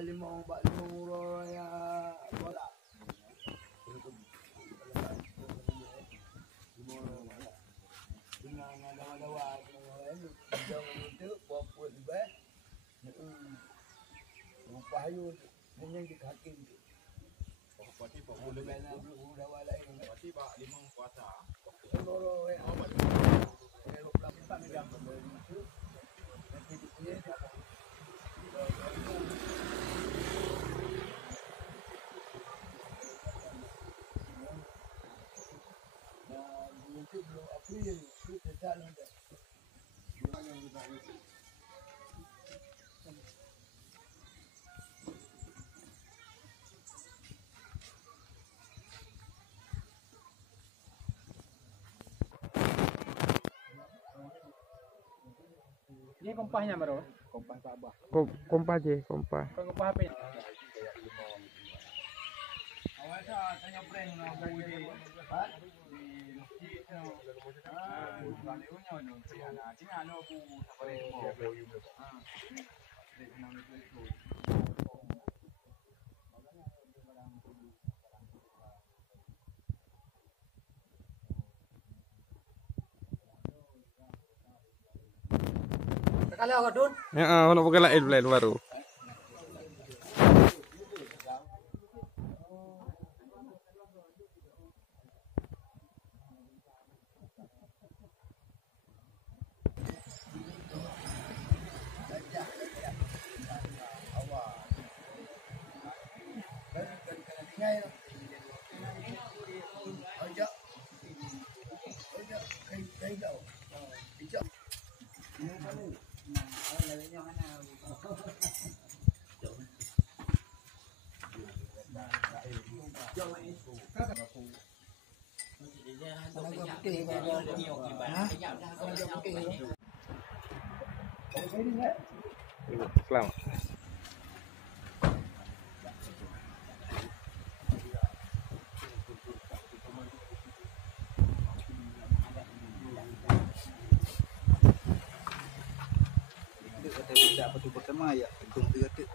limau bak limau ya bola. Dengan ada-ada jangan itu buat bah. Upah you dengan dikakin tu. Pati pak boleh Bela udah wala ini. pati pak limang puasa. Loro ya. Elok lapis tak jam itu. Nanti dia mungkin belum April itu tidak ada. Ini kompasnya baru. Kompas Pak Abah. Kompas je, kompas. Kau kompas apa ni? Awak dah tanya brand nak beli di masjid tu. Kalau punya tu, Cina ada aku sampai Kalau kau dun. Ya, nak pakai lain baru. Selamat. tidak betul pertama ya untung 3 detik.